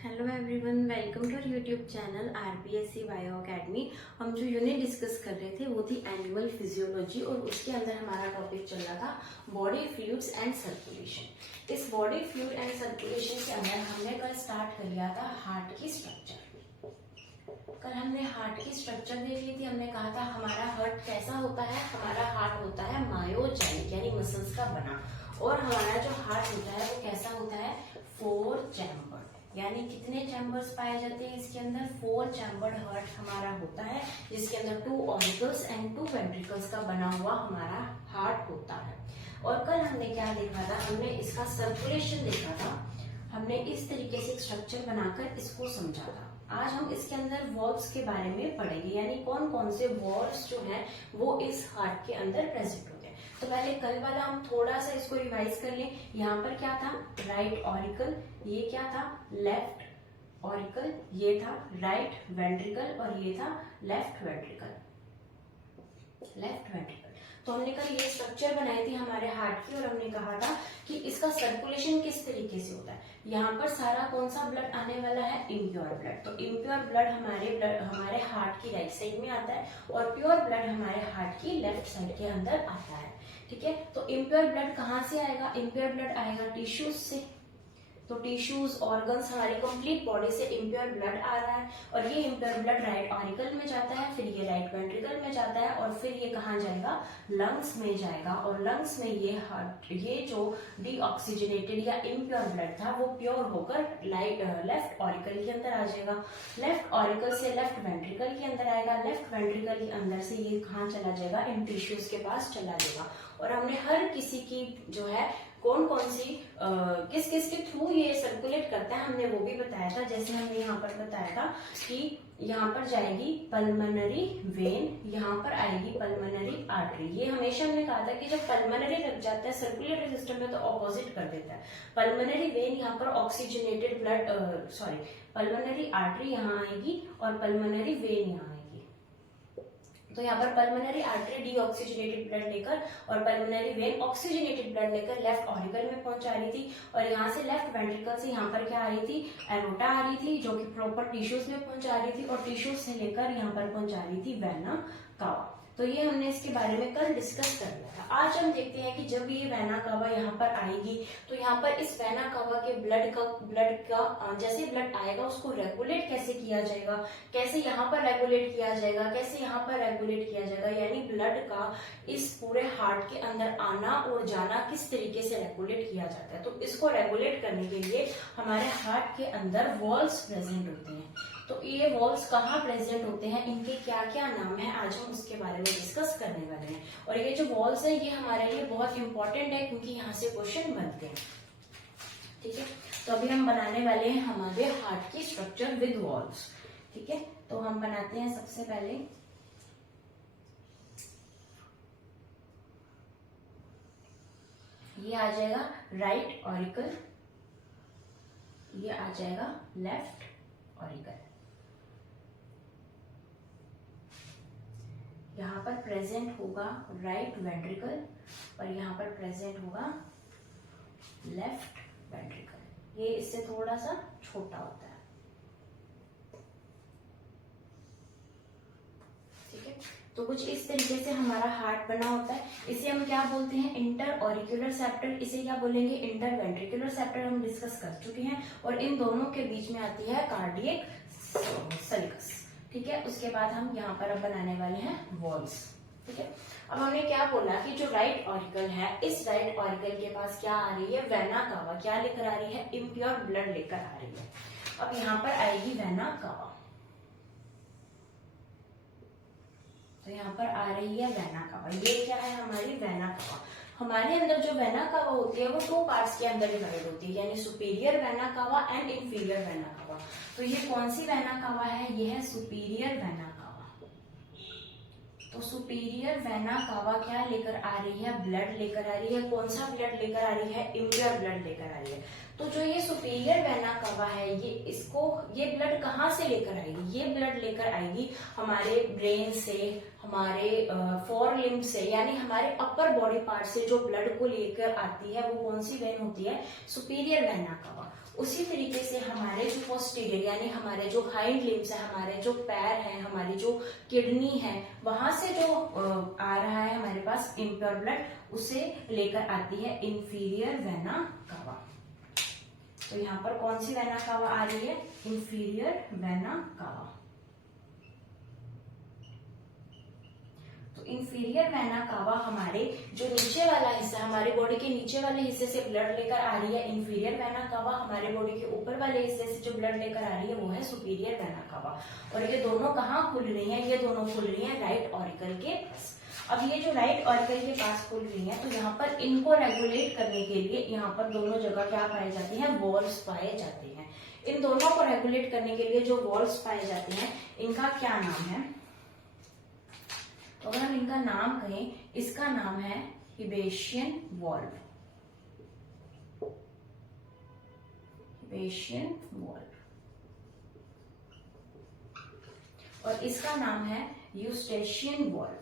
Hello everyone, welcome to YouTube channel RPSC bio academy. हम जो unit discuss कर रहे थे वो थी एनिमल फिजियोलॉजी और उसके अंदर हमारा टॉपिक चल रहा था बॉडी फ्लूइड्स एंड सर्कुलेशन। इस बॉडी फ्लूइड एंड सर्कुलेशन के अंदर हमने कल स्टार्ट कर लिया था हार्ट की स्ट्रक्चर। कल हमने हार्ट की स्ट्रक्चर देख ली थी। हमने कहा था हमारा हार्ट कैसा होता है। हमारा हार्ट होता है मायोजेनिक यानी मसल्स का बना, और हमारा जो हार्ट होता है वो कैसा होता है, 4 चैम्बर। यानी कितने चैम्बर्स पाए जाते हैं इसके अंदर, 4 चैम्बर्ड हार्ट हमारा होता है, जिसके अंदर 2 ऑरिकल्स एंड 2 वेंट्रिकल्स का बना हुआ हमारा हार्ट होता है। और कल हमने क्या देखा था, हमने इसका सर्कुलेशन देखा था। हमने इस तरीके से एक स्ट्रक्चर बनाकर इसको समझा था। आज हम इसके अंदर वॉल्व्स के बारे में पढ़ेंगे, यानी कौन कौन से वॉल्व्स जो हैं वो इस हार्ट के अंदर प्रेजेंट होते हैं। तो पहले कल वाला हम थोड़ा सा इसको रिवाइज कर लें। यहाँ पर क्या था, राइट ऑरिकल, ये क्या था, लेफ्ट ऑरिकल, ये था राइट वेंट्रिकल और ये था लेफ्ट वेंट्रिकल। तो हमने कल ये स्ट्रक्चर बनाई थी हमारे हार्ट की, और हमने कहा था कि इसका सर्कुलेशन किस तरीके से होता है। यहाँ पर सारा कौन सा ब्लड आने वाला है, इम्प्योर ब्लड। तो इम्प्योर ब्लड हमारे हार्ट की राइट साइड में आता है और प्योर ब्लड हमारे हार्ट की लेफ्ट साइड के अंदर आता है। ठीक है, तो इम्प्योर ब्लड कहाँ से आएगा, इम्प्योर ब्लड आएगा टिश्यूज से। तो टिश्यूज ऑर्गन्स हमारी कंप्लीट बॉडी से इम्प्योर ब्लड आ रहा है, और ये इम्प्योर ब्लड राइट ऑरिकल में जाता है, फिर ये राइट वेंट्रिकल में जाता है, और फिर ये कहाँ जाएगा, लंग्स में जाएगा। और लंग्स में ये जो डीऑक्सीजनेटेड या इम्प्योर ब्लड था वो प्योर होकर लेफ्ट ऑरिकल के अंदर आ जाएगा। लेफ्ट ऑरिकल से लेफ्ट वेंट्रिकल के अंदर आएगा। लेफ्ट वेंट्रिकल के अंदर से ये कहाँ चला जाएगा, इन टिश्यूज के पास चला जाएगा। और हमने हर किसी की जो है कौन कौन सी किस किस के थ्रू ये सर्कुलेट करता है हमने वो भी बताया था। जैसे हमने यहाँ पर बताया था कि यहाँ पर जाएगी पल्मोनरी वेन, यहाँ पर आएगी पल्मोनरी आर्टरी। ये हमेशा हमने कहा था कि जब पल्मोनरी लग जाता है सर्कुलेटरी सिस्टम में तो ऑपोजिट कर देता है। पल्मोनरी वेन यहाँ पर ऑक्सीजनेटेड ब्लड पल्मोनरी आर्टरी यहाँ आएगी और पल्मोनरी वेन यहाँ आएगी। तो यहाँ पर पल्मोनरी आर्टरी डीऑक्सीजनेटेड ब्लड लेकर और पल्मोनरी वेन ऑक्सीजनेटेड ब्लड लेकर लेफ्ट ऑरिकल में पहुंचा रही थी, और यहाँ से लेफ्ट वेंट्रिकल से यहाँ पर क्या आ रही थी, एरोटा आ रही थी, जो कि प्रॉपर टिश्यूज में पहुंचा रही थी, और टिश्यूज से लेकर यहाँ पर पहुंचा रही थी वेना कावा। तो ये हमने इसके बारे में कल डिस्कस कर लिया था। आज हम देखते हैं कि जब ये वेना कावा यहाँ पर आएगी तो यहाँ पर इस वेना कावा के ब्लड का जैसे ब्लड आएगा उसको रेगुलेट कैसे किया जाएगा, कैसे यहाँ पर रेगुलेट किया जाएगा, कैसे यहाँ पर रेगुलेट किया जाएगा, यानी ब्लड का इस पूरे हार्ट के अंदर आना और जाना किस तरीके से रेगुलेट किया जाता है। तो इसको रेगुलेट करने के लिए हमारे हार्ट के अंदर वॉल्व्स प्रेजेंट होते हैं। तो ये वॉल्व्स कहाँ प्रेजेंट होते हैं, इनके क्या क्या नाम है, आज हम उसके बारे में डिस्कस करने वाले हैं। और ये जो वॉल्व्स है ये हमारे लिए बहुत इंपॉर्टेंट है क्योंकि यहाँ से क्वेश्चन बनते हैं। ठीक है, तो अभी हम बनाने वाले हैं हमारे हार्ट की स्ट्रक्चर विद वॉल्व्स। ठीक है, तो हम बनाते हैं सबसे पहले ये आ जाएगा राइट ऑरिकल, ये आ जाएगा लेफ्ट ऑरिकल। यहाँ पर प्रेजेंट होगा राइट वेंट्रिकल और यहाँ पर प्रेजेंट होगा लेफ्ट वेंट्रिकल। ये इससे थोड़ा सा छोटा होता है। ठीक है, तो कुछ इस तरीके से हमारा हार्ट बना होता है। इसे हम क्या बोलते हैं, इंटर ऑरिकुलर सेप्टर। इसे क्या बोलेंगे, इंटर वेंट्रिकुलर सेप्टर। हम डिस्कस कर चुके हैं। और इन दोनों के बीच में आती है कार्डियक सल्कस। ठीक है, उसके बाद हम यहाँ पर अब बनाने वाले हैं वॉल्व्स। ठीक है, अब हमने क्या बोला कि जो राइट ऑरिकल है, इस राइट ऑरिकल के पास क्या आ रही है, वेना कावा। क्या लेकर आ रही है, इम्प्योर ब्लड लेकर आ रही है। अब यहाँ पर आएगी वेना कावा, तो यहाँ पर आ रही है वेना कावा। ये क्या है, हमारी वेना कावा। हमारे अंदर जो वेना कावा होती है वो 2 पार्ट्स के अंदर डिवाइड होती है, यानी superior vena cava and inferior vena cava. तो ये कौन सी वेना कावा है, ये है सुपीरियर वेना कावा। तो सुपीरियर वेना कावा क्या लेकर आ रही है, ब्लड लेकर आ रही है। कौन सा ब्लड लेकर आ रही है, इम्प्योर ब्लड लेकर आ रही है। तो जो ये सुपीरियर वेना कावा है ये ब्लड कहाँ से लेकर आएगी, ये ब्लड लेकर आएगी हमारे ब्रेन से, हमारे फोर लिम्ब से, यानी हमारे अपर बॉडी पार्ट से जो ब्लड को लेकर आती है वो कौन सी वेन होती है, सुपीरियर वेना कावा। उसी तरीके से हमारे जो पोस्टीरियर यानी हमारे जो हाइंड लिम्स है, हमारे जो पैर हैं, हमारी जो किडनी है, वहां से जो आ रहा है हमारे पास इम्प्योर ब्लड, उसे लेकर आती है इंफीरियर वेना कावा। तो यहाँ पर कौन सी वेना कावा आ रही है? Inferior vena cava. तो इंफीरियर वेना कावा हमारे जो नीचे वाला हिस्सा, हमारे बॉडी के नीचे वाले हिस्से से ब्लड लेकर आ रही है इंफीरियर वेना कावा। हमारे बॉडी के ऊपर वाले हिस्से से जो ब्लड लेकर आ रही है वो है सुपीरियर वेना कावा। और ये दोनों कहाँ खुल रही हैं? ये दोनों खुल रही हैं राइट ऑरिकल के पास। अब ये जो राइट ऑरिकल के पास खुल रही है, तो यहाँ पर इनको रेगुलेट करने के लिए यहाँ पर दोनों जगह क्या पाए जाते हैं? वॉल्व्स पाए जाते हैं। इन दोनों को रेगुलेट करने के लिए जो वॉल्व्स पाए जाते हैं, इनका क्या नाम है? तो अगर हम इनका नाम कहें, इसका नाम है हिबेशियन वॉल्व। हिबेशियन वॉल्व। और इसका नाम है यूस्टेशियन वॉल्व।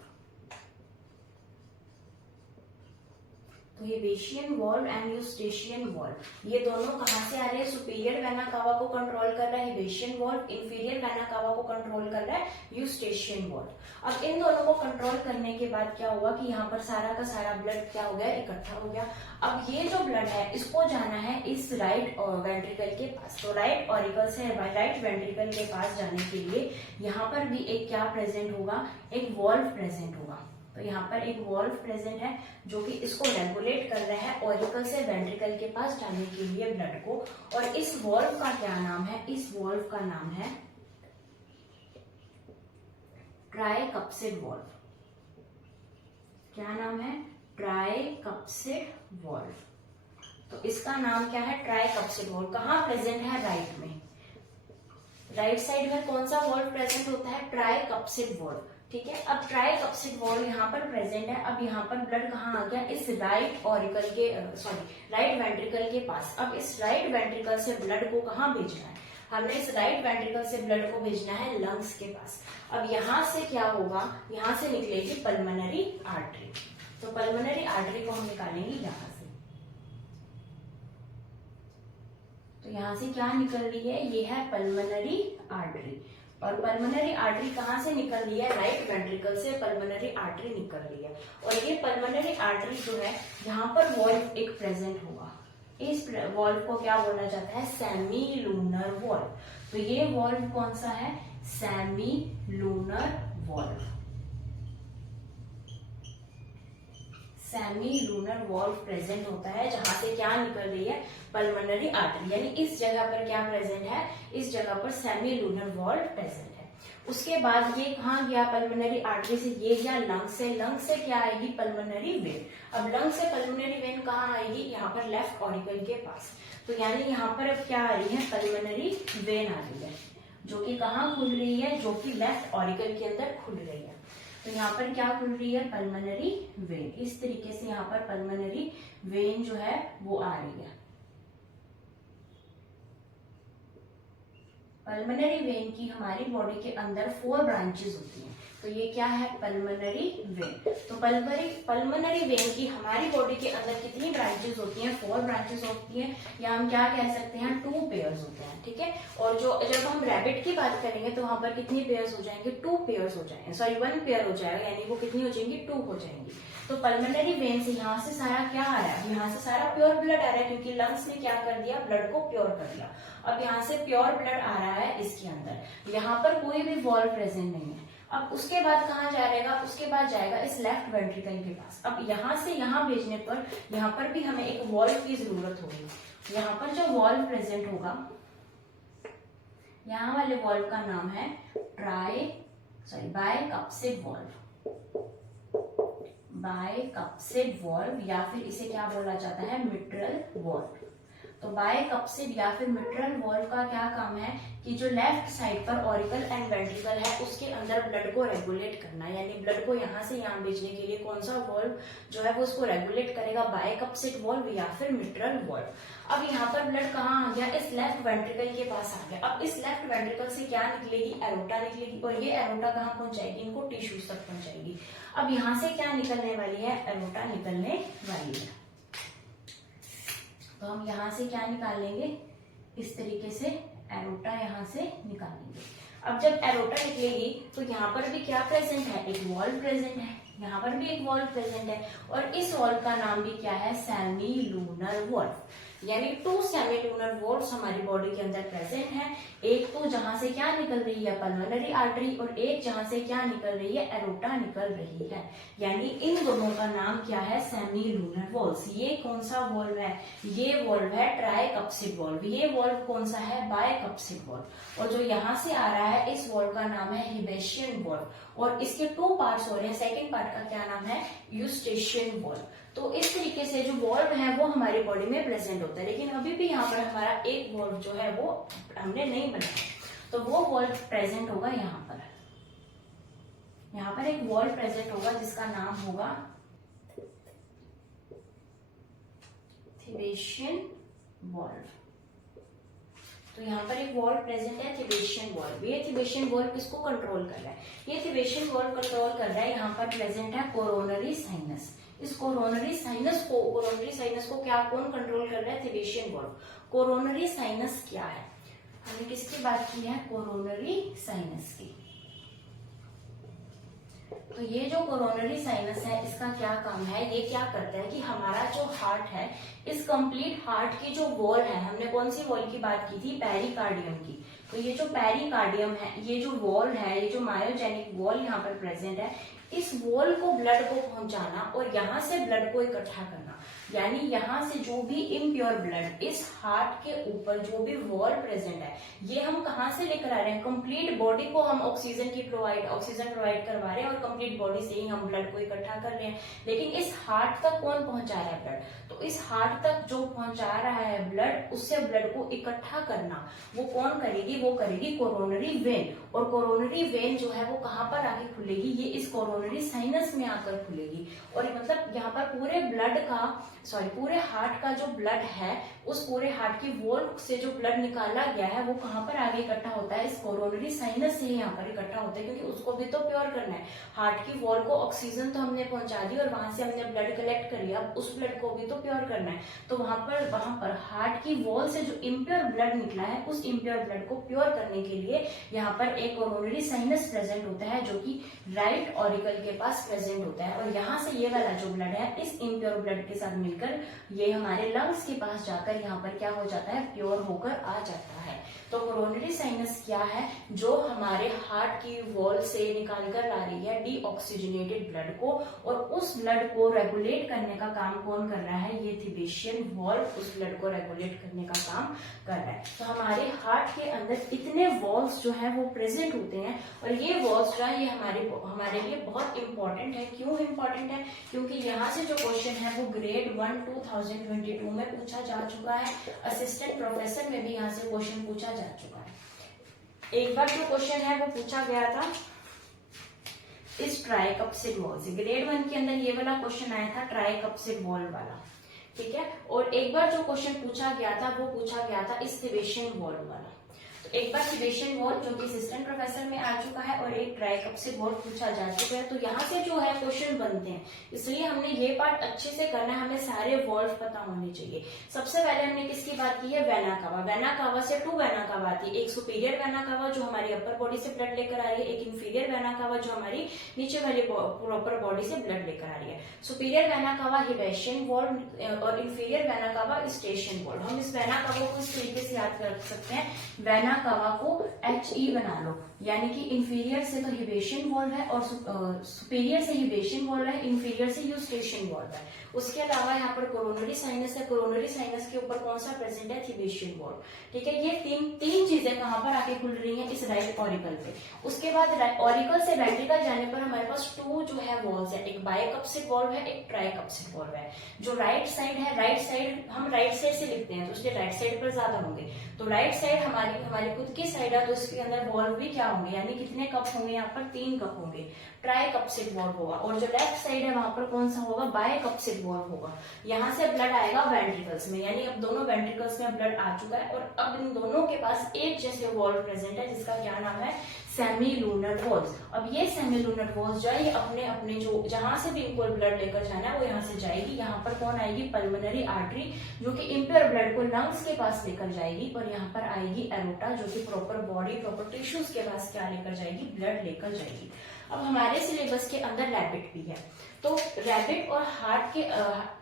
तो हिबेशियन वॉल्व एंड यूस्टेशियन वॉल्व, ये दोनों कहां से आ रहे हैं? सुपीरियर वेना कावा को कंट्रोल कर रहा है हिबेशियन वॉल्व, इंफीरियर वेना कावा को कंट्रोल कर रहा है यूस्टेशियन वॉल्व। अब इन दोनों को कंट्रोल करने के बाद क्या हुआ कि यहाँ पर सारा का सारा ब्लड क्या हो गया? इकट्ठा हो गया। अब ये जो ब्लड है इसको जाना है इस राइट वेंट्रिकल के पास। तो राइट ऑरिकल से राइट वेंट्रिकल के पास जाने के लिए यहाँ पर भी एक क्या प्रेजेंट होगा? एक वॉल्व प्रेजेंट होगा। तो यहाँ पर एक वॉल्व प्रेजेंट है जो कि इसको रेगुलेट कर रहा है ऑरिकल से वेंट्रिकल के पास जाने के लिए ब्लड को। और इस वॉल्व का क्या नाम है? इस वॉल्व का नाम है ट्राइकप्सिड वॉल्व। क्या नाम है? Tricuspid valve. तो इसका नाम क्या है? Tricuspid valve. कहाँ प्रेजेंट है? राइट में। राइट साइड में कौन सा वॉल्व प्रेजेंट होता है? Tricuspid valve. ठीक है, अब ट्राइकप्सिड वॉल्व यहाँ पर प्रेजेंट है। अब यहाँ पर ब्लड कहाँ आ गया? इस राइट ऑरिकल के राइट वेंट्रिकल के पास। अब इस राइट वेंट्रिकल से ब्लड को कहाँ भेजना है? हमने इस राइट वेंट्रिकल से ब्लड को भेजना है लंग्स के पास। अब यहाँ से क्या होगा? यहाँ से निकलेगी पल्मोनरी आर्टरी। तो पल्मोनरी आर्टरी को हम निकालेंगे यहाँ से। तो यहाँ से क्या निकल रही है? ये है पल्मोनरी आर्टरी। और पल्मोनरी आर्टरी कहाँ से निकल रही है? राइट वेंट्रिकल से पल्मोनरी आर्टरी निकल रही है। और ये पल्मोनरी आर्टरी जो है, यहाँ पर वॉल्व एक प्रेजेंट होगा। इस वॉल्व को क्या बोला जाता है? Semi lunar valve. तो ये वॉल्व कौन सा है? Semi lunar valve. Semi lunar valve present होता है, जहां से क्या निकल रही है? Pulmonary artery. यानी इस जगह पर क्या प्रेजेंट है? इस जगह पर सेमी लूनर वॉल्व प्रेजेंट है। उसके बाद ये कहाँ गया? पल्मोनरी आर्टरी से ये गया लंग से। लंग से क्या आएगी? Pulmonary vein. अब लंग से पल्मोनरी वेन कहाँ आएगी? यहाँ पर लेफ्ट ऑरिकल के पास। तो यानी यहाँ पर अब क्या आ रही है? पल्मोनरी वेन आ रही है, जो कि कहाँ खुल रही है? जो कि लेफ्ट ऑरिकल के अंदर खुल रही है। तो यहाँ पर क्या खुल रही है? Pulmonary vein. इस तरीके से यहाँ पर पल्मोनरी वेन जो है वो आ रही है। पल्मोनरी वेन की हमारी बॉडी के अंदर 4 ब्रांचेस होती हैं। तो ये क्या है? Pulmonary vein. तो पल्मोनरी वेन की हमारी बॉडी के अंदर कितनी ब्रांचेस होती हैं? 4 ब्रांचेस होती हैं, या हम क्या कह सकते हैं? 2 पेयर्स होते हैं। ठीक है, और जो जब हम रैबिट की बात करेंगे तो वहां पर कितनी पेयर्स हो जाएंगे? 2 पेयर्स हो जाएंगे। सॉरी, 1 पेयर हो जाएगा, यानी वो कितनी हो जाएंगी? 2 हो जाएंगी। तो पल्मोनरी वेन से यहाँ से सारा क्या आ रहा है? यहाँ से सारा प्योर ब्लड आ रहा है, क्योंकि लंग्स ने क्या कर दिया? ब्लड को प्योर कर दिया। अब यहाँ से प्योर ब्लड आ रहा है इसके अंदर। यहाँ पर कोई भी वॉल्व प्रेजेंट नहीं है। अब उसके बाद कहाँ जाएगा? उसके बाद जाएगा इस लेफ्ट वेंट्रिकल के पास। अब यहाँ से यहाँ भेजने पर यहाँ पर भी हमें एक वॉल्व की जरूरत होगी। यहाँ पर जो वॉल्व प्रेजेंट होगा, यहाँ वाले वॉल्व का नाम है बाइकप्सिड वॉल्व। बाइकप्सिड वॉल्व, या फिर इसे क्या बोला जाता है? Mitral valve. तो बाइकप्सिड या फिर मिट्रल वॉल्व का क्या काम है? कि जो लेफ्ट साइड पर ऑरिकल एंड वेंट्रिकल है उसके अंदर ब्लड को रेगुलेट करना, यानी ब्लड को यहाँ से यहाँ भेजने के लिए कौन सा वॉल्व जो है वो उसको रेगुलेट करेगा? बाइकप्सिड वॉल्व या फिर मिट्रल वॉल्व। अब यहाँ पर ब्लड कहाँ आ गया? इस लेफ्ट वेंट्रिकल के पास आ गया। अब इस लेफ्ट वेंट्रिकल से क्या निकलेगी? एरोटा निकलेगी, और ये एरोटा कहाँ पहुंचाएगी? इनको टिश्यूज तक पहुंचाएगी। अब यहाँ से क्या निकलने वाली है? एरोटा निकलने वाली है। तो हम यहाँ से क्या निकाल लेंगे? इस तरीके से एरोटा यहाँ से निकालेंगे। अब जब एरोटा निकलेगी तो यहाँ पर भी क्या प्रेजेंट है, एक वॉल्व प्रेजेंट है, यहाँ पर भी एक वॉल्व प्रेजेंट है, और इस वॉल्व का नाम भी क्या है, सेमी लूनर वॉल्व। यानी 2 सेमी लूनर वॉल्व्स हमारी बॉडी के अंदर प्रेजेंट है। एक तो जहां से क्या निकल रही है, पल्मोनरी आर्टरी, और एक जहां से क्या निकल रही है, एरोटा निकल रही है। यानी इन दोनों का नाम क्या है, सेमी लूनर वॉल्व्स। ये कौन सा वॉल्व है, ये वॉल्व है ट्राइकप्सिड वॉल्व। ये वॉल्व कौन सा है, बायकप्सिड वॉल्व। और जो यहाँ से आ रहा है इस वॉल्व का नाम है हिबेशियन वॉल्व, और इसके 2 पार्ट्स हो रहे हैं। सेकेंड पार्ट का क्या नाम है, यूस्टेशियन वॉल्व। तो इस तरीके से जो वॉल्व है वो हमारी बॉडी में प्रेजेंट होता है। लेकिन अभी भी यहाँ पर हमारा एक वॉल्व जो है वो हमने नहीं बनाया, तो वो वॉल्व प्रेजेंट होगा यहाँ पर। यहाँ पर एक वॉल्व प्रेजेंट होगा जिसका नाम होगा थिबेशियन वॉल्व। तो यहाँ पर एक वॉल्व प्रेजेंट है, थिबेशियन वॉल्व। ये थिबेशियन वॉल्व किसको कंट्रोल कर रहा है, ये थिबेशियन वॉल्व कंट्रोल कर रहा है, यहाँ पर प्रेजेंट है कोरोनरी साइनस। इस कोरोनरी साइनस को क्या कौन कंट्रोल कर रहा है, थिबेशियन वॉल्व। कोरोनरी साइनस क्या है, हमने किसकी बात की है, कोरोनरी साइनस की। तो ये जो कोरोनरी साइनस है इसका क्या काम है, ये क्या करता है कि हमारा जो हार्ट है, इस कंप्लीट हार्ट की जो वॉल है, हमने कौन सी वॉल की बात की थी, पेरिकार्डियम की। तो ये जो पेरिकार्डियम है, ये जो वॉल है, ये जो मायोजेनिक वॉल यहाँ पर प्रेजेंट है, इस वॉल को ब्लड को पहुंचाना और यहाँ से ब्लड को इकट्ठा करना। यानी यहाँ से जो भी इम्प्योर ब्लड इस हार्ट के ऊपर जो भी वॉल प्रेजेंट है, ये हम कहाँ से लेकर आ रहे हैं, कंप्लीट बॉडी को हम ऑक्सीजन प्रोवाइड करवा रहे हैं, और कंप्लीट बॉडी से ही हम ब्लड को इकट्ठा कर रहे हैं। लेकिन इस हार्ट तक कौन पहुंचा रहा है ब्लड, तो इस हार्ट तक जो पहुंचा रहा है ब्लड, उससे ब्लड को इकट्ठा करना वो कौन करेगी, वो करेगी कोरोनरी वेन। और कोरोनरी वेन जो है वो कहाँ पर आके खुलेगी, ये इस कोरोनरी साइनस में आकर खुलेगी। और मतलब यहाँ पर पूरे हार्ट का जो ब्लड है, उस पूरे हार्ट की वॉल से जो ब्लड निकाला गया है वो कहाँ पर आगे इकट्ठा होता है, इस कोरोनरी साइनस से यहाँ पर इकट्ठा होता है। क्योंकि उसको भी तो प्योर करना है, हार्ट की वॉल को ऑक्सीजन तो हमने पहुंचा दी और वहां से हमने ब्लड कलेक्ट कर लिया, अब उस ब्लड को भी तो प्योर करना है। तो वहां पर हार्ट की वॉल से जो इम्प्योर ब्लड निकला है, उस इम्प्योर ब्लड को प्योर करने के लिए यहाँ पर एक कोरोनरी साइनस प्रेजेंट होता है, जो कि राइट ऑरिकल के पास प्रेजेंट होता है। और यहाँ से ये वाला जो ब्लड है, इस इम्प्योर ब्लड के साथ मिलकर ये हमारे लंग्स के पास जाकर यहाँ पर क्या हो जाता है, प्योर होकर आ जाता है। तो कोरोनरी साइनस क्या है, जो हमारे हार्ट की वॉल से निकाल कर ला रही है डीऑक्सीजनेटेड ब्लड को, और उस ब्लड को रेगुलेट करने का काम कौन कर रहा है, ये थिबेशियन वॉल्व उस ब्लड को रेगुलेट करने का काम कर रहा है। तो हमारे हार्ट के अंदर इतने वॉल्व्स जो है वो प्रेजेंट होते हैं, और ये वॉल्व्स जो है ये हमारे लिए बहुत इंपॉर्टेंट है। क्यों इंपॉर्टेंट है, क्योंकि यहाँ से जो क्वेश्चन है वो ग्रेड 1 2022 में पूछा जा चुका है, असिस्टेंट प्रोफेसर में भी यहाँ से क्वेश्चन पूछा जा चुका है। एक बार जो क्वेश्चन है वो पूछा गया था इस ट्राइकप्सिड वॉल से, ग्रेड 1 के अंदर ये वाला क्वेश्चन आया था, ट्राइकप्सिड वॉल वाला, ठीक है। और एक बार जो क्वेश्चन पूछा गया था वो पूछा गया था इस थिबेशियन वॉल वाला। तो एक बार थिबेशियन वॉल जो कि असिस्टेंट प्रोफेसर में आ चुका है, और एक ट्राइकप्सिड वॉल पूछा जा चुका है। तो यहाँ से जो है क्वेश्चन बनते हैं, इसलिए हमने ये पार्ट अच्छे से करना है, हमें सारे वॉल्व पता होने चाहिए। सबसे पहले हमने किसकी बात की है, वेना कावा। वेना कावा से 2 वेना कावा आती है, एक सुपीरियर वेना कावा जो हमारी अपर बॉडी से ब्लड लेकर आ रही है, एक इंफीरियर वेना कावा जो हमारी नीचे वाली प्रॉपर बॉडी से ब्लड लेकर आ रही है। सुपीरियर वेना कावा हिबेशियन वॉल्व और inferior vena cava Eustachian valve. हम इस वेना कावा को इस तरीके से याद कर सकते हैं, वेना कावा को HE बना लो, यानी कि इंफीरियर से तो हिबेशियन वॉल्व है, और सुपीरियर से हिबेशियन वॉल्व है, इंफीरियर से यूस्टेशियन वॉल्व है। उसके अलावा यहाँ पर कोरोनरी साइनस है, कोरोनरी साइनस के ऊपर कौन सा प्रेजेंट है, थिबेशियन वॉल्व, ठीक है। ये तीन चीजें कहाँ पर आके खुल रही हैं, इस राइट ऑरिकल पे। उसके बाद ऑरिकल से वेंट्रिकल जाने पर हमारे पास 2 जो है वॉल्व्स है, एक बायकप्सिड वॉल्व है, एक ट्राइकप्सिड वॉल्व है। जो राइट साइड है, राइट साइड हम राइट साइड से लिखते हैं, तो इसलिए राइट साइड पर ज्यादा होंगे। तो राइट साइड हमारी खुद की साइड है, तो इसके अंदर वॉल्व भी क्या होंगे, यानी कितने कप होंगे, यहाँ पर 3 कप होंगे, ट्राइकप्सिड वॉल्व होगा। और जो लेफ्ट साइड है वहां पर कौन सा होगा, बायकप्सिड वॉल्व होगा। यहाँ से ब्लड आएगा वेंट्रिकल्स में, यानी अब दोनों वेंट्रिकल्स में ब्लड आ चुका है, और अब इन दोनों के पास एक जैसे वॉल्व प्रेजेंट है जिसका क्या नाम है, सेमीलूनर वॉल्स। अब ये सेमीलूनर वॉल्स जो है ये अपने अपने जो जहां से भी इनको ब्लड लेकर जाना है वो यहाँ से जाएगी। यहाँ पर कौन आएगी, पल्मोनरी आर्टरी जो कि इम्प्योर ब्लड को लंग्स के पास लेकर जाएगी, और यहाँ पर आएगी एरोटा जो कि प्रॉपर बॉडी प्रॉपर टिश्यूज के पास क्या लेकर जाएगी, ब्लड लेकर जाएगी। अब हमारे सिलेबस के अंदर रैबिट भी है, तो रैबिट और हार्ट के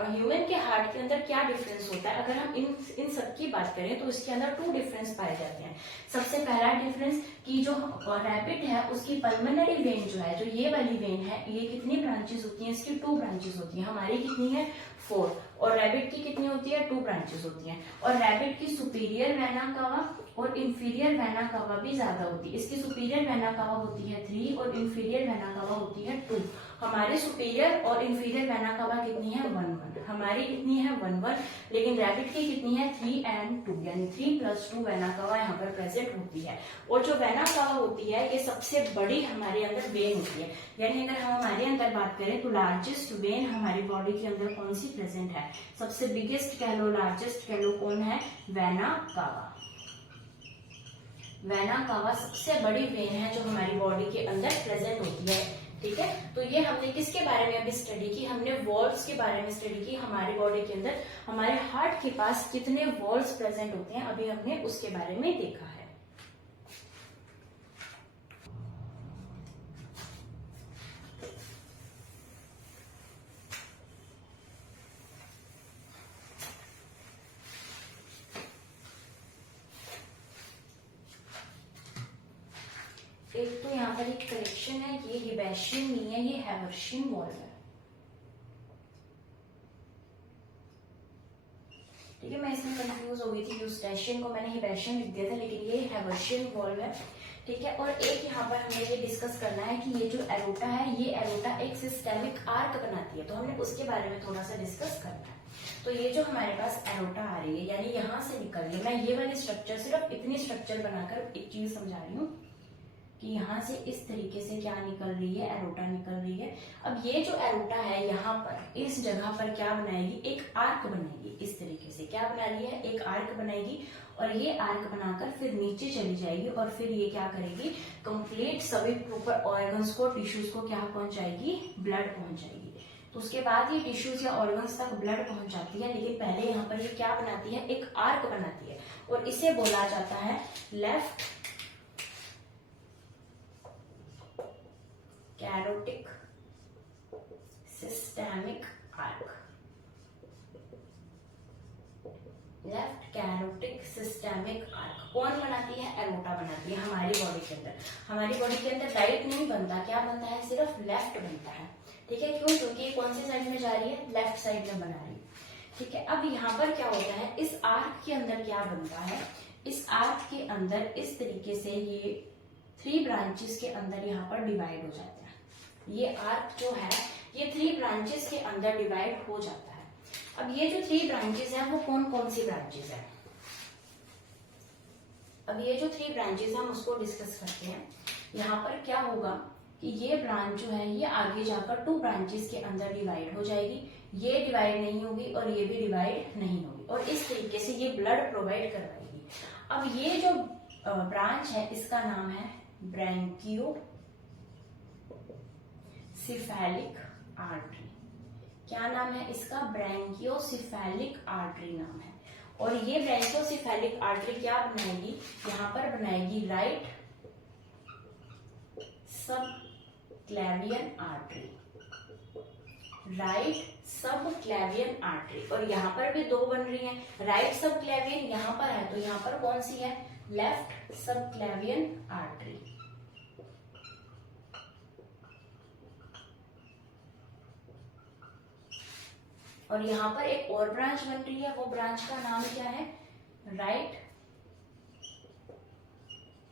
ह्यूमन के हार्ट के अंदर क्या डिफरेंस होता है, अगर हम इन सब की बात करें तो इसके अंदर 2 डिफरेंस पाए जाते हैं। सबसे पहला डिफरेंस कि जो रैबिट है उसकी पल्मोनरी वेन जो है, जो ये वाली वेन है, ये कितनी ब्रांचेस होती हैं, इसकी 2 ब्रांचेस होती हैं। हमारी कितनी है, 4, और रैबिट की कितनी होती है, 2 ब्रांचेस होती हैं। और रैबिट की सुपीरियर वेना कावा और इंफीरियर वेना कावा भी ज्यादा होती है। इसकी सुपीरियर वेना कावा होती है 3 और इंफीरियर वेना कावा होती है 2। हमारे सुपीरियर और इंफीरियर वेना कावा कितनी है, 1-1। हमारी कितनी है, 1-1, लेकिन रैबिट की कितनी है, 3 and 2, यानी 3+2 वेना कावा यहाँ पर प्रेजेंट होती है। और जो वेना कावा होती है ये सबसे बड़ी हमारे अंदर वेन होती है, यानी अगर हम हमारे अंदर बात करें तो लार्जेस्ट वेन हमारी बॉडी के अंदर कौन सी प्रेजेंट है, सबसे बिगेस्ट कह लो, लार्जेस्ट कह लो, कौन है, वेना कावा। वेना कावा सबसे बड़ी वेन है जो हमारी बॉडी के अंदर प्रेजेंट होती है। ठीक है, तो ये हमने किसके बारे में अभी स्टडी की, हमने वॉल्व्स के बारे में स्टडी की। हमारी बॉडी के अंदर हमारे हार्ट के पास कितने वॉल्व्स प्रेजेंट होते हैं अभी हमने उसके बारे में देखा है। एक तो यहाँ पर एक करेक्शन है, ये हिबैशियन नहीं है, ये हैवर्शियन वॉल्व है। ठीक है, मैं इसमें कंफ्यूज हो गई थी, यूस्टेशियन को मैंने हिबैशियन लिख दिया था, लेकिन ये हैवर्शियन वॉल्व है। ठीक है, और एक यहाँ पर हमें ये डिस्कस करना है कि ये जो एरोटा है, ये एरोटा एक सिस्टेमिक आर्क बनाती है, तो हमने उसके बारे में थोड़ा सा डिस्कस करना है। तो ये जो हमारे पास एरोटा आ रही है, यानी यहाँ से निकल रही है, मैं ये वाली स्ट्रक्चर सिर्फ इतनी स्ट्रक्चर बनाकर एक चीज समझा रही हूँ कि यहाँ से इस तरीके से क्या निकल रही है, एरोटा निकल रही है। अब ये जो एरोटा है यहाँ पर इस जगह पर क्या बनाएगी, एक आर्क बनाएगी। इस तरीके से क्या बना रही है, एक आर्क बनाएगी, और ये आर्क बनाकर फिर नीचे चली जाएगी, और फिर ये क्या करेगी, कंप्लीट सभी प्रॉपर ऑर्गन्स को, टिश्यूज को क्या पहुंचाएगी, ब्लड पहुंचाएगी। तो उसके बाद ये टिश्यूज या ऑर्गन्स तक ब्लड पहुंच जाती है, लेकिन पहले यहाँ पर ये क्या बनाती है, एक आर्क बनाती है, और इसे बोला जाता है left carotico systemic arch. Left carotico systemic arch कौन बनाती है, एरोटा बनाती है हमारी बॉडी के अंदर। हमारी बॉडी के अंदर राइट नहीं बनता, क्या बनता है, सिर्फ लेफ्ट बनता है। ठीक है, क्यों, क्योंकि कौन सी साइड में जा रही है, लेफ्ट साइड में बना रही है। ठीक है, अब यहाँ पर क्या होता है, इस आर्क के अंदर क्या बनता है, इस आर्क के अंदर इस तरीके से ये 3 ब्रांचेस के अंदर यहाँ पर डिवाइड हो जाता है। ये आर्क जो है ये 3 ब्रांचेस के अंदर डिवाइड हो जाता है। अब ये जो 3 ब्रांचेस हैं वो कौन कौन सी ब्रांचेस हैं, अब ये जो 3 ब्रांचेस हैं हम उसको डिस्कस करते हैं। यहाँ पर क्या होगा कि ये ब्रांच जो है ये आगे जाकर 2 ब्रांचेस के अंदर डिवाइड हो जाएगी, ये डिवाइड नहीं होगी और ये भी डिवाइड नहीं होगी, और इस तरीके से ये ब्लड प्रोवाइड करवाएगी। अब ये जो ब्रांच है इसका नाम है ब्रैंकियो सिफेलिक आर्टरी। क्या नाम है इसका, ब्रैंकियोसिफेलिक आर्टरी नाम है। और ये ब्रैंकियोसिफेलिक आर्टरी क्या बनाएगी, यहाँ पर बनाएगी राइट सब क्लेवियन आर्टरी, राइट सब क्लेवियन आर्टरी। और यहाँ पर भी 2 बन रही हैं, राइट सब क्लेवियन यहाँ पर है, तो यहाँ पर कौन सी है, लेफ्ट सब क्लेवियन आर्टरी। और यहाँ पर एक और ब्रांच बन रही है, वो ब्रांच का नाम क्या है, right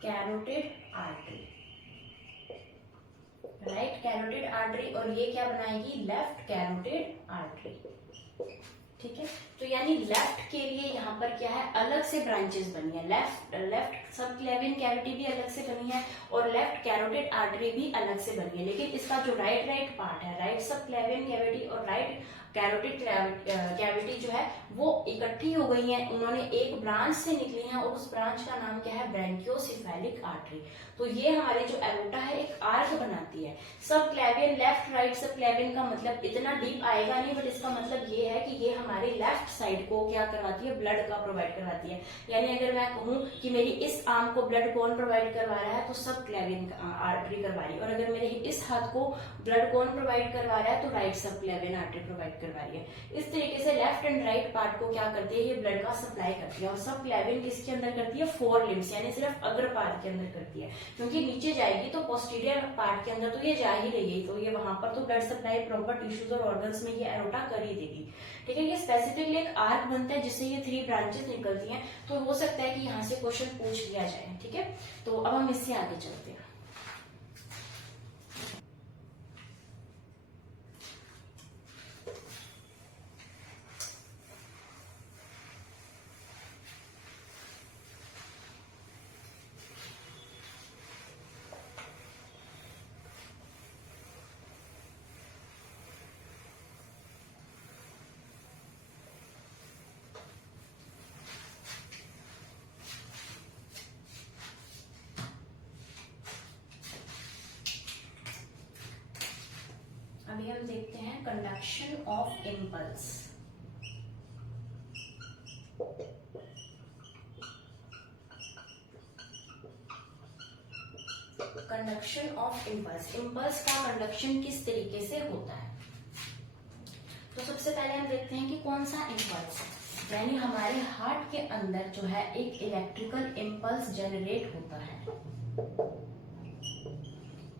carotid artery, right carotid artery. और ये क्या बनाएगी, लेफ्ट कैरोटिड आर्टरी। ठीक है, तो तो यानी लेफ्ट के लिए यहाँ पर क्या है, अलग से ब्रांचेस बनी है, लेफ्ट सब क्लेवियन कैविटी भी अलग से बनी है और लेफ्ट कैरोटिड आर्टरी भी अलग से बनी है। लेकिन इसका जो राइट पार्ट है, राइट सब क्लेवियन कैविटी और राइट कैरोटिड कैविटी जो है वो इकट्ठी हो गई हैं, उन्होंने एक ब्रांच से निकली हैं और उस ब्रांच का नाम क्या है, ब्रैंकियोसेफेलिक आर्टरी। तो ये हमारे जो एरोटा है एक आर्क बनाती है। सब क्लेवियन, लेफ्ट राइट सब क्लेवियन का मतलब इतना डीप आएगा नहीं, बट इसका मतलब ये है कि ये हमारे लेफ्ट साइड को क्या करवाती है, ब्लड का प्रोवाइड करवाती है। यानी अगर मैं कहूँ कि मेरी इस आर्म को ब्लड कौन प्रोवाइड करवा रहा है, तो सब क्लेवियन आर्टरी करवा रही है, और अगर मेरे इस हाथ को ब्लड कौन प्रोवाइड करवा रहा है, तो राइट सब क्लेवियन आर्टरी प्रोवाइड करवा रही है। इस तरीके से लेफ्ट एंड राइट पार्ट को क्या करती है, ये ब्लड का सप्लाई करती है। और सब क्लेवियन किसके अंदर करती है, फोर लिम्स यानी सिर्फ अग्र पार्ट के अंदर करती है, क्योंकि नीचे जाएगी तो पोस्टीरियर पार्ट के अंदर तो ये जा ही रही है, तो ये वहां पर तो ब्लड सप्लाई प्रॉपर टिश्यूज और ऑर्गन्स में ये एरोटा कर ही देगी। ठीक है, ये स्पेसिफिकली एक आर्क बनता है जिससे ये 3 ब्रांचेस निकलती हैं। तो हो सकता है कि यहाँ से क्वेश्चन पूछ लिया जाए। ठीक है, तो अब हम इससे आगे चलते हैं। अभी हम देखते हैं conduction of impulse. Conduction of impulse, impulse का कंडक्शन किस तरीके से होता है। तो सबसे पहले हम देखते हैं कि कौन सा इम्पल्स है। यानी हमारे हार्ट के अंदर जो है एक इलेक्ट्रिकल इम्पल्स जनरेट होता है।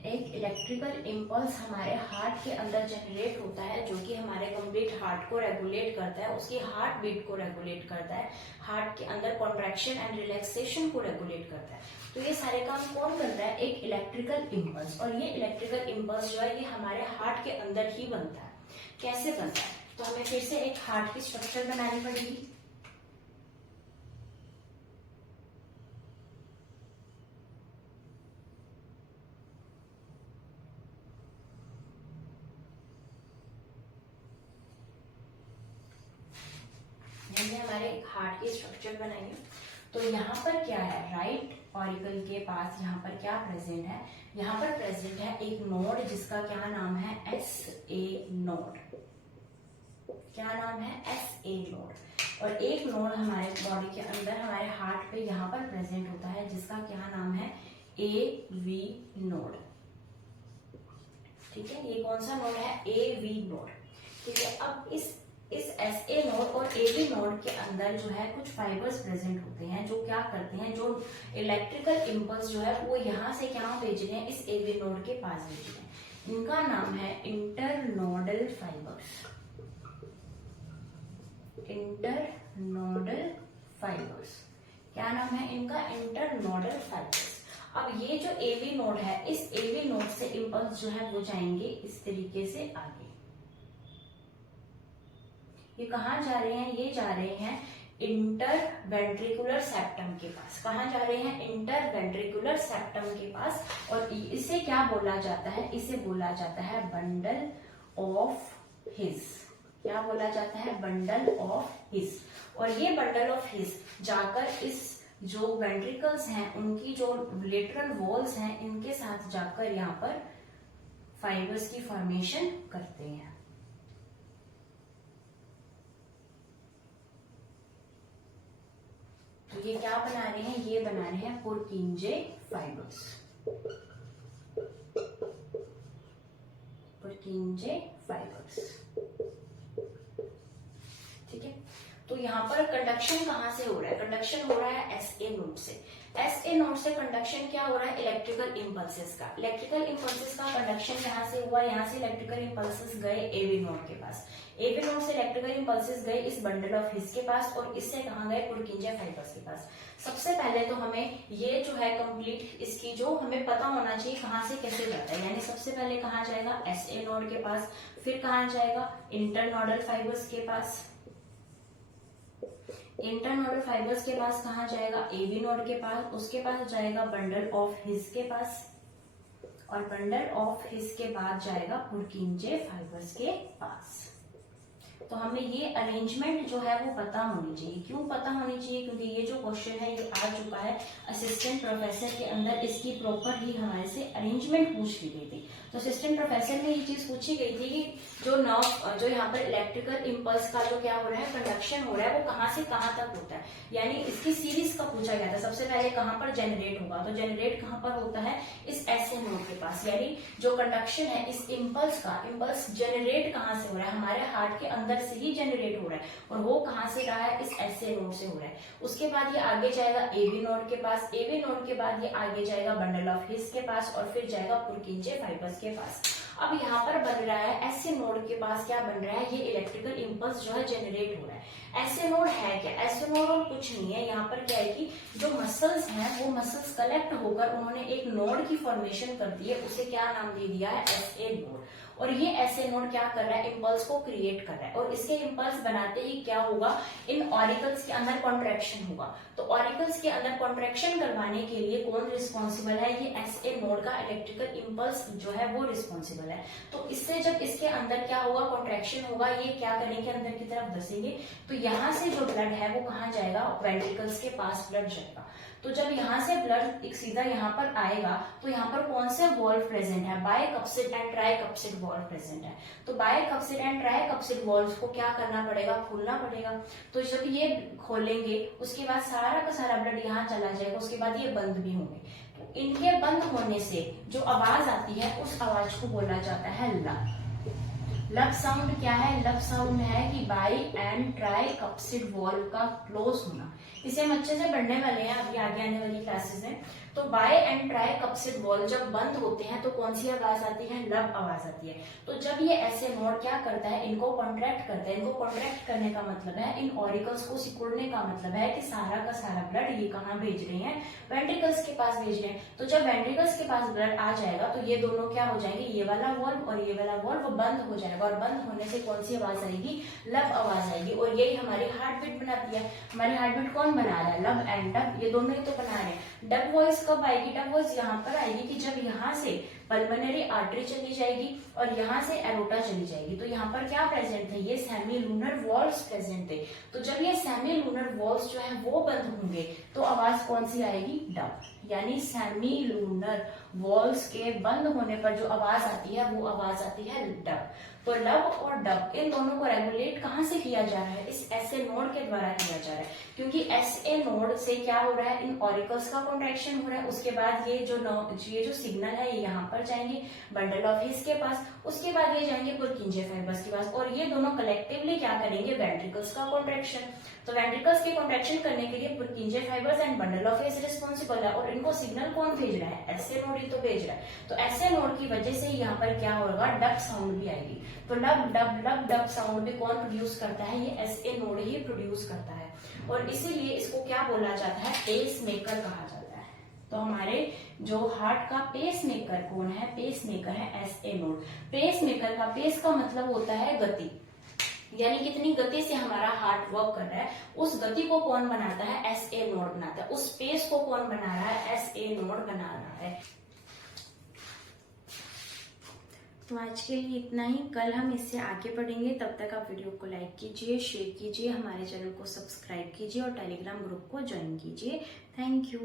एक इलेक्ट्रिकल इम्पल्स हमारे हार्ट के अंदर जनरेट होता है, जो कि हमारे कंप्लीट हार्ट को रेगुलेट करता है, उसकी हार्ट बीट को रेगुलेट करता है, हार्ट के अंदर कॉन्ट्रैक्शन एंड रिलैक्सेशन को रेगुलेट करता है। तो ये सारे काम कौन करता है, एक इलेक्ट्रिकल इम्पल्स। और ये इलेक्ट्रिकल इम्पल्स जो है ये हमारे हार्ट के अंदर ही बनता है। कैसे बनता है, तो हमें फिर से एक हार्ट की स्ट्रक्चर बनानी पड़ेगी। हमारे हार्ट की स्ट्रक्चर बनाएंगे। तो यहाँ पर क्या है, राइट ऑरिकल के पास यहाँ पर क्या प्रेजेंट है, यहाँ पर प्रेजेंट है एक नोड जिसका क्या नाम है, SA नोड। क्या नाम है, SA नोड। और एक नोड हमारे बॉडी के अंदर हमारे हार्ट पे यहाँ पर प्रेजेंट होता है जिसका क्या नाम है, AV नोड। ठीक है, ये कौन सा नोड है, AV नोड। ठीक है, अब इस SA नोड और AV नोड के अंदर जो है कुछ फाइबर्स प्रेजेंट होते हैं जो क्या करते हैं, जो इलेक्ट्रिकल इम्पल्स जो है वो यहाँ से क्या भेज रहे हैं, इस AV नोड के पास भेज रहे हैं। इनका नाम है इंटरनोडल फाइबर्स। इंटरनोडल फाइबर्स, क्या नाम है इनका, इंटरनोडल फाइबर्स। अब ये जो AV नोड है, इस AV नोड से इम्पल्स जो है वो जाएंगे इस तरीके से आगे। ये कहाँ जा रहे हैं, ये जा रहे हैं इंटरवेंट्रिकुलर सेप्टम के पास। कहाँ जा रहे हैं, इंटरवेंट्रिकुलर सेप्टम के पास। और इसे क्या बोला जाता है, इसे बोला जाता है बंडल ऑफ हिस। क्या बोला जाता है, बंडल ऑफ हिस। और ये बंडल ऑफ हिस जाकर इस जो वेंट्रिकल्स हैं उनकी जो लेटरल वॉल्स हैं इनके साथ जाकर यहाँ पर फाइबर्स की फॉर्मेशन करते हैं। तो ये क्या बना रहे हैं, ये बना रहे हैं पुरकिंजे फाइबर्स। पुरकिंजे फाइबर्स। ठीक है, तो यहाँ पर कंडक्शन कहाँ से हो रहा है, कंडक्शन हो रहा है SA नोड से। SA नोड से कंडक्शन क्या हो रहा है, इलेक्ट्रिकल इम्पल्सेस का। इलेक्ट्रिकल इम्पल्सेस का कंडक्शन यहाँ से हुआ, यहाँ से इलेक्ट्रिकल इम्पल्सेस गए AV नोड के पास। AV नोड से इलेक्ट्रिकल इम्पल्सेस गए इस बंडल ऑफ हिस के पास, और इससे कहाँ गए, पुरकिंजे फाइबर्स के पास। सबसे पहले तो हमें ये जो है कंप्लीट इसकी जो हमें पता होना चाहिए कहाँ से कैसे जाता है। यानी सबसे पहले कहाँ जाएगा, SA नोड के पास, फिर कहाँ जाएगा, इंटरनोडल फाइबर्स के पास, इंटरनोडल फाइबर्स के पास कहाँ जाएगा, एबी नोड के पास, उसके पास जाएगा बंडल ऑफ हिस के पास, और बंडल ऑफ हिस के बाद जाएगा पुरकिंजे फाइबर्स के पास। तो हमें ये अरेंजमेंट जो है वो पता होनी चाहिए। क्यों पता होनी चाहिए, क्योंकि ये जो क्वेश्चन है ये आ चुका है असिस्टेंट प्रोफेसर के अंदर, इसकी प्रॉपर ही हमारे से अरेंजमेंट पूछ ली गई थी। तो असिस्टेंट प्रोफेसर में ये चीज पूछी गई थी कि जो यहाँ पर इलेक्ट्रिकल इम्पल्स का जो क्या हो रहा है, कंडक्शन हो रहा है, वो कहाँ से कहाँ तक होता है, यानी इसकी सीरीज का पूछा गया था। सबसे पहले कहाँ पर जनरेट होगा, तो जनरेट कहाँ पर होता है, इस एसए नोड के पास, यानी जो कंडक्शन है इस इम्पल्स का, इम्पल्स जनरेट कहाँ से हो रहा है, हमारे हार्ट के अंदर से ही जनरेट हो रहा है, और वो कहाँ से रहा है, इस एसए नोड से हो रहा है। उसके बाद ये आगे जाएगा एबी नोड के पास, एबी नोड के बाद ये आगे जाएगा बंडल ऑफ हिस के पास, और फिर जाएगा पुरकिंजे फाइबर्स के पास। अब यहाँ पर बन रहा है एसए नोड के पास क्या बन रहा है, ये इलेक्ट्रिकल इम्पल्स जो है जनरेट हो रहा है। एसए नोड है क्या, एसए नोड और कुछ नहीं है, यहाँ पर क्या है कि जो मसल्स हैं वो मसल्स कलेक्ट होकर उन्होंने एक नोड की फॉर्मेशन कर दी है, उसे क्या नाम दे दिया है, एसए नोड। और ये एसए नोड क्या कर रहा है, इम्पल्स को क्रिएट कर रहा है, और इसके इम्पल्स बनाते ही क्या होगा, इन ऑरिकल्स के अंदर कॉन्ट्रैक्शन होगा। तो ऑरिकल्स के अंदर कॉन्ट्रैक्शन करवाने के लिए कौन रिस्पॉन्सिबल है, ये एसए नोड का इलेक्ट्रिकल इम्पल्स जो है वो रिस्पॉन्सिबल है। तो इससे जब इसके अंदर क्या होगा, कॉन्ट्रैक्शन होगा, ये क्या करेंगे, अंदर की तरफ धसेंगे, तो यहाँ से जो ब्लड है वो कहाँ जाएगा, वेंट्रिकल्स के पास ब्लड जाएगा। तो जब यहाँ से ब्लड एक सीधा यहाँ पर आएगा, तो यहाँ पर कौन से वॉल्व प्रेजेंट है, बायकप्सिड एंड ट्राइकप्सिड वॉल्व प्रेजेंट है। तो बायकप्सिड एंड ट्राइकप्सिड वॉल्व को क्या करना पड़ेगा, खोलना पड़ेगा। तो जब ये खोलेंगे उसके बाद सारा का सारा ब्लड यहाँ चला जाएगा, उसके बाद ये बंद भी होंगे। तो इनके बंद होने से जो आवाज आती है उस आवाज को बोला जाता है लब। लब साउंड क्या है, लब साउंड है कि बाई एंड ट्राइकप्सिड वॉल्व का क्लोज होना। इसे हम अच्छे से पढ़ने वाले हैं अभी आगे आने वाली क्लासेस में। तो बाय एंड ट्राइकप्सिड वॉल्व जब बंद होते हैं तो कौन सी आवाज आती है, लब आवाज आती है। तो जब ये ऐसे नोड क्या करता है, इनको कॉन्ट्रैक्ट करता है। इनको कॉन्ट्रैक्ट करने का मतलब है, इन ऑरिकल्स को सिकुड़ने का मतलब है कि सारा का सारा ब्लड ये कहाँ भेज रहे हैं, वेंट्रिकल्स के पास भेज रहे हैं। तो जब वेंट्रिकल्स के पास ब्लड आ जाएगा तो ये दोनों क्या हो जाएंगे, ये वाला वॉल्व और ये वाला वॉल्व बंद हो जाएगा, और बंद होने से कौन सी आवाज आएगी, लब आवाज आएगी। और यही हमारी हार्ट बीट बनाती है। हमारी हार्ट बीट कौन बना रहा है, लब एंड डब, ये दोनों ही तो बना रहे हैं। डब वॉइस कब आएगी, डब वॉइस यहाँ पर आएगी कि जब यहाँ से पल्मोनरी आर्टरी चली जाएगी और यहाँ से एरोटा चली जाएगी। तो यहाँ पर क्या प्रेजेंट थे, ये सेमी लूनर वॉल्व्स प्रेजेंट थे। तो जब ये सेमी लूनर वॉल्व्स जो है वो बंद होंगे तो आवाज कौन सी आएगी, डब। यानी सेमी लूनर वॉल्व्स के बंद होने पर जो आवाज आती है वो आवाज आती है डब। तो लब और डब इन दोनों को रेगुलेट कहाँ से किया जा रहा है, इस एसए नोड के द्वारा किया जा रहा है। क्योंकि एसए नोड से क्या हो रहा है, इन ऑरिकल्स का कॉन्ट्रैक्शन हो रहा है। उसके बाद ये जो सिग्नल है ये यहाँ पर जाएंगे बंडल ऑफ हिस के पास, उसके बाद ये जाएंगे पुरकिंजे फाइबर्स के पास, और ये दोनों कलेक्टिवली क्या करेंगे, वेंट्रिकल्स का कॉन्ट्रैक्शन। तो वेंट्रिकल्स के कॉन्ट्रैक्शन करने के लिए पुरकिंजे fibres and bundle of his responsible है। और इनको सिग्नल कौन भेज रहा है, एसए नोड ही तो भेज रहा है। तो एसए नोड की वजह से यहाँ पर क्या होगा, डब साउंड भी आएगी। तो लब डब साउंड भी कौन प्रोड्यूस करता है, ये एसए नोड ही प्रोड्यूस करता है। और इसीलिए इसको क्या बोला जाता है, पेस मेकर कहा जाता है। तो हमारे जो हार्ट का पेस मेकर कौन है, पेस मेकर है एसए नोड। पेस मेकर का, पेस का मतलब होता है गति, यानी कितनी गति से हमारा हार्ट वर्क कर रहा है, उस गति को कौन बनाता है, एसए नोड बनाता है। उस पेस को कौन बना रहा है, एसए नोड बना रहा है। तो आज के लिए इतना ही, कल हम इससे आगे बढ़ेंगे। तब तक आप वीडियो को लाइक कीजिए, शेयर कीजिए, हमारे चैनल को सब्सक्राइब कीजिए और टेलीग्राम ग्रुप को ज्वाइन कीजिए। Thank you.